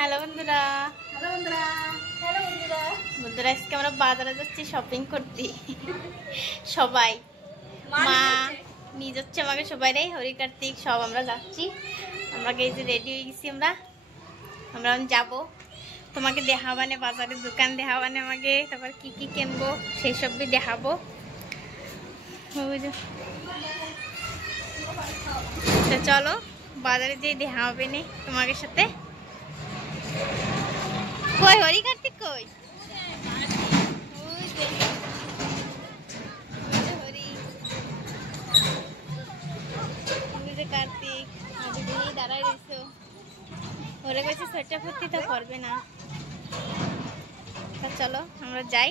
Hello বন্ধুরা, hello বন্ধুরা, hello বন্ধুরা। বন্ধুরা আজকে আমরা বাজারে যাচ্ছি শপিং করতে। সবাই মা নিয়ে যাচ্ছে আমাকে, সবাই রে হরি কার্তিক সব আমরা যাচ্ছি। আমরা গেছি, রেডি হয়ে গেছি। আমরা যাবো, তোমাকে দেখাবানে বাজারের দোকান দেখাবানে আমাকে, তারপর কি কি কিনবো সেই সব भी দেখাবো। তো চলো বাজারে যেয়ে দেখা হবে নে তোমাকে সাথে। কই হরি কার্তিক কই? কার্তিক দাঁড়াই রয়েছে, ওরা কাছে সোয়েটার পরতে তো করবে না। চলো আমরা যাই।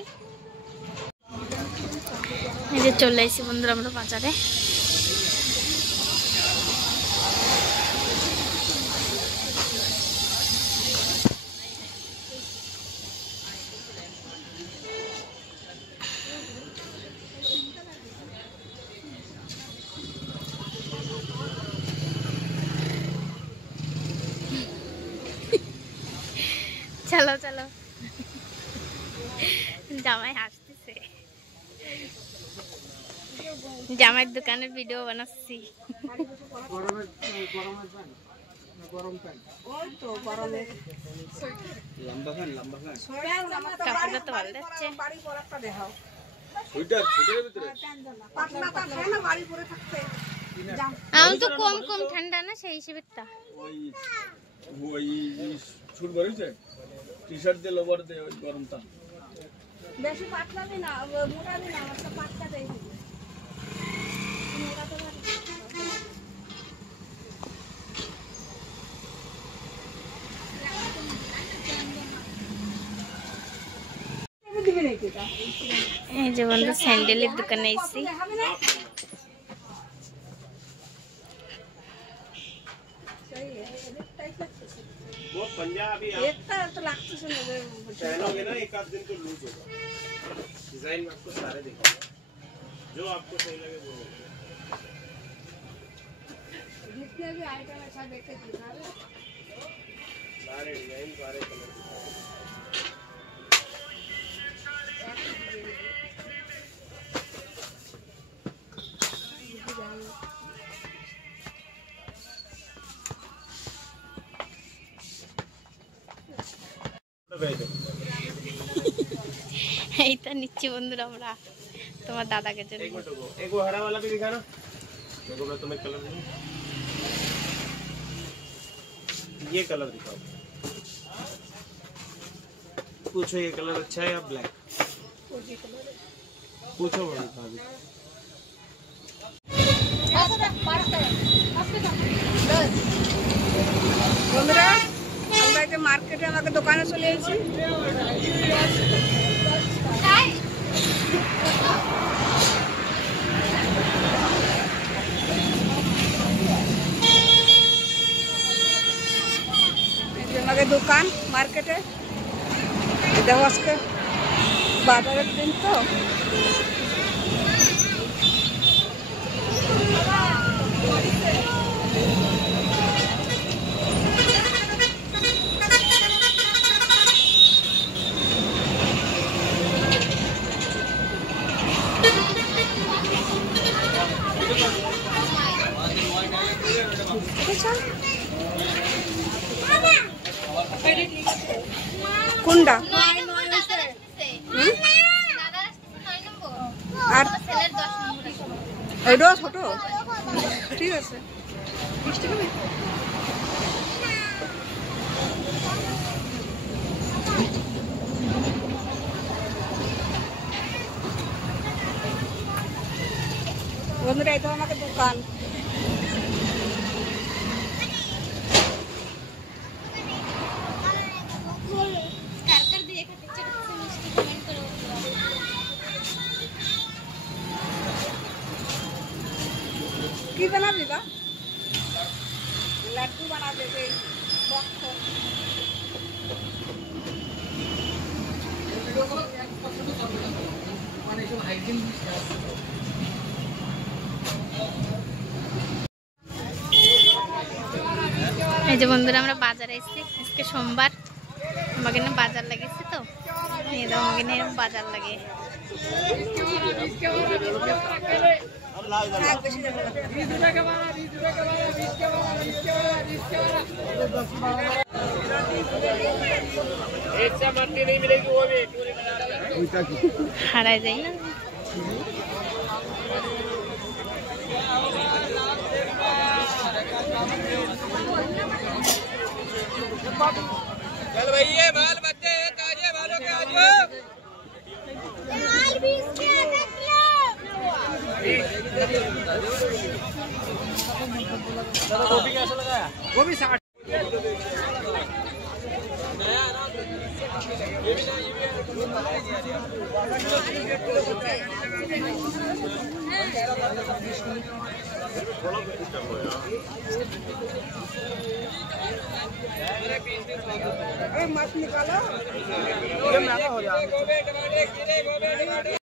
এই যে চলে এসেছি বন্ধুরা আমরা বাজারে। চলো চলো, জামাই হাসতেছে, জামাইয়ের দোকানের ভিডিও বানাচ্ছি। কাপড়টা তো ভালো যাচ্ছে। আমি তো কম কম ঠান্ডা না সেই হিসেবে टी-शर्ट दे लोवर दे गरम था বেশি পাতলা দি না, মোটা দি না, আমার পাতলা দেই। মোটা তো এই যে বন্ধু স্যান্ডেলের দোকানে এসেছি। वो पंजाबी इतना तो लगता है ना, पहनोगे ना एक आध दिन तो लूज होगा। डिजाइन में आपको सारे दिखाऊंगा, जो आपको सही लगे वो लो। जितने भी आइटम अच्छा देखे दिखा रहे, सारे डिजाइन सारे कलर এইটা নিচ্ছি বন্ধুরা আমরা তোমার দাদাকে জন্য। एक वो हरा वाला भी दिखाना। देखो मैं तुम्हें कलर दूं, ये कलर दिखाओ, पूछो ये कलर अच्छा है या ब्लैक, पूछो वो दिखा दो। বন্ধুরা আমরা যে মার্কেটে আমাকে দোকানে চলে এসেছি। আমাকে দোকান মার্কেটে দেখো, আজকে বাজারের দিন তো কোনটা আর এটাও ছোট, ঠিক আছে। বন্ধুরা এটা আমাকে দোকান। কি বানাবি বা? লাড্ডু বানাবে, বক্ষ এই যে বন্ধুরা আমরা বাজারে এসেছি, আজকে সোমবার, আমাকে না বাজার লাগিয়েছে তো, আমাকে নিয়ে বাজার লাগে। হারাই যাই না। चल भैया बाल बच्चे ताजे बालों के आज गोभी कैसा लगाया? गोभी 60। अरे मत निकालो, ये महंगा हो जाएगा। गोभी टमाटर खीरे गोभी टमाटर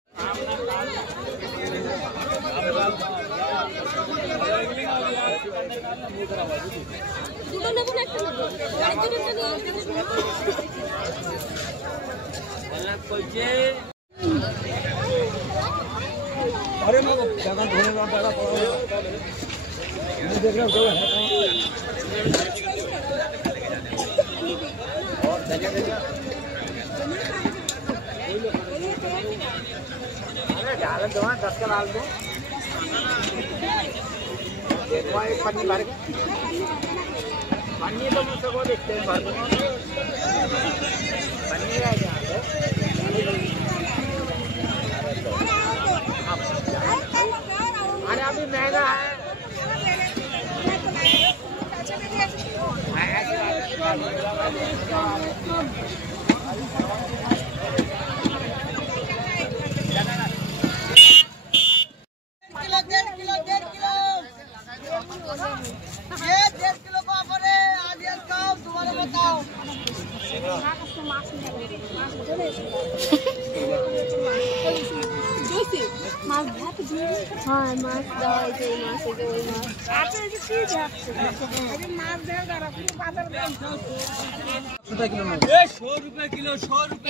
अरे मैं जगह धोने का बड़ा मैं देख रहा हूँ अरे डाल दो 10 का डाल दो देखो एक पन्नी भर के पन्नी तो मुझसे वो देखते हैं भर पन्नी आ जाए अरे अभी महंगा है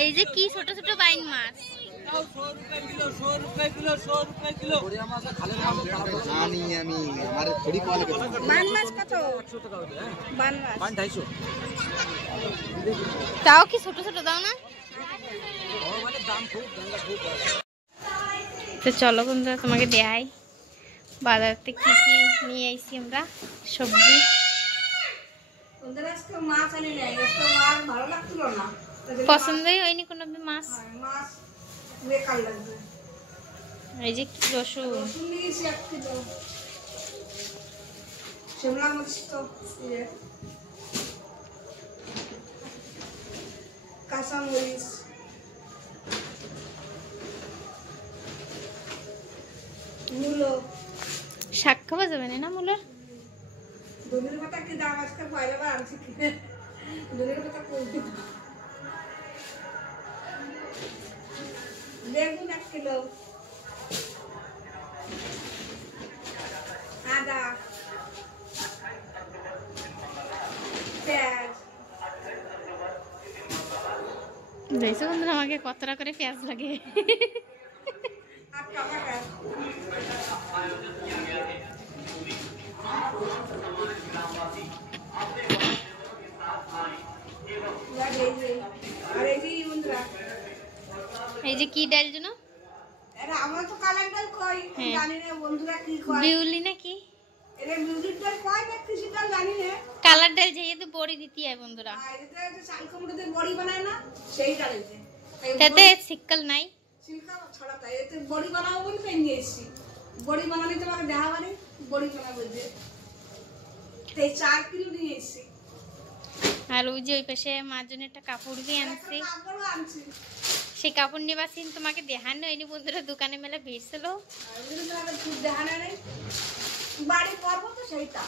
এই যে কি ছোট ছোট বাইন মাছ, 100 रुपए किलो 100 रुपए किलो 100 रुपए किलो बान माছ কত? बान माछ 250 তাও কি ছোট ছোট দাও না? তো চলো বন্ধুরা তোমাকে দেখাই বাজার থেকে কি কি নিয়ে আইছি আমরা সবজি। ওদের আজকে মাছ আনি নাই, আজকে মাছ ভালো লাগছিল না, পছন্দই হয়নি কোনো মাছ। মাছ বেকার লাগবে। এই যে রসুন, রসুন নিয়েছি 1 কিলো, শিমলা মির্চ তো কাঁচা মরিচ, মূলো, শাক খাওয়া যাবে না মূলের? ধনের পাতা কি দাম আজকে পয়লা বার আনছি কিনে, ধনের পাতা কমবে। বেগুন 1 কিলো, আদা, পেঁয়াজ, দেখছো বন্ধুরা আমাকে কতটা করে পেঁয়াজ লাগে। আর টমেটো, আর এই যে বন্ধুরা এই যে কি ডাল যেন, এটা আমরা তো কালার ডাল কই, জানি না বন্ধুরা কি কয়, বিউলি নাকি এটা মিউজিক ডাল কয় না কৃষি ডাল জানি না। কালার ডাল যেহেতু বড়ি দিতে হয় বন্ধুরা, আর এটা যে চালকুমড়োতে বড়ি বানায় না সেই ডালেতে, তাতে সিক্কল নাই, সিলকা ছড়া তাই এতে বড়ি বানাবো বলে তাই নিয়ে এসেছি। বড়ি বানালে তোমাকে দেখা মানে বড়ি বানাবো যে তাই 4 কিলো নিয়ে এসেছি। আর ওই যে ওই পাশে মার জন্য একটা কাপড় দিয়ে আনছি, কাপড়ও আনছি, সেই কাপড় নিবাসিন তোমাকে দেখানো হয়নি বন্ধুরা, দোকানে মেলা ভিড় ছিল। আর ওগুলো তোমাকে খুব দেখানো নেই, বাড়ি করবো তো সেইটা।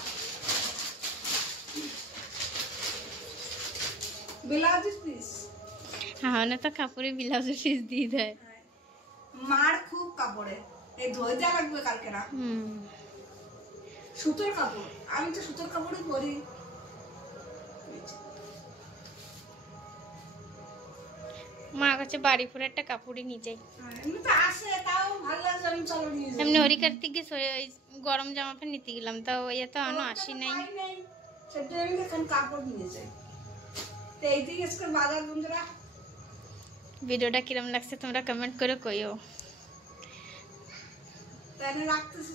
ব্লাউজের পিস, হ্যাঁ না তো কাপড়ে ব্লাউজের পিস দিয়ে দেয়, মার খুব কাপড়ে এই ধোয়া লাগবে কালকে না। সুতোর কাপড়, আমি তো সুতোর কাপড়ই পরি। হচ্ছে বাড়ি ফুরে একটা কাপড়ই নিয়ে যাই। এমনি তো আসে, তাও ভালো লাগছে, আমি চলো নিয়ে যাই। এমনি হরি কার্তিক গরম জামা প্যান্ট নিতে গেলাম, তাও ইয়ে তো এখনো আসি নাই। সেটা আমি এখন কাপড় নিয়ে যাই। তো এই থেকে আজকে বাজার বন্ধুরা। ভিডিওটা কিরম লাগছে তোমরা কমেন্ট করে কইও। তাহলে রাখতেছি।